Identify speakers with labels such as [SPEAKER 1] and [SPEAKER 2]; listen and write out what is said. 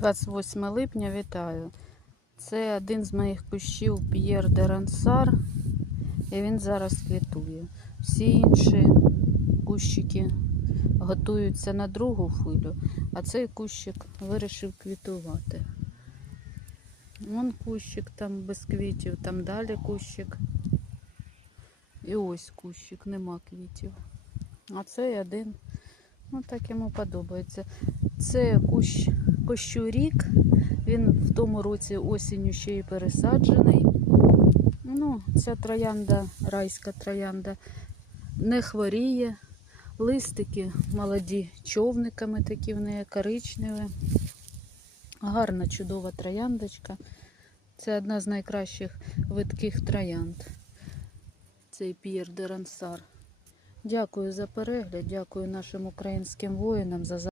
[SPEAKER 1] 28 липня вітаю. Це один з моїх кущів П'єр де Рансар, і він зараз квітує. Всі інші кущики готуються на другу хвилю, а цей кущик вирішив квітувати. Вон кущик там без квітів, там далі кущик. І ось кущик, нема квітів. А цей один, ну так йому подобається. Це кущ кущу рік. Він в тому році осінню ще й пересаджений. Ну, ця троянда, райська троянда, не хворіє. Листики молоді човниками такі в неї коричневі. Гарна, чудова трояндочка. Це одна з найкращих видких троянд. Цей П'єр де Рансар. Дякую за перегляд, дякую нашим українським воїнам за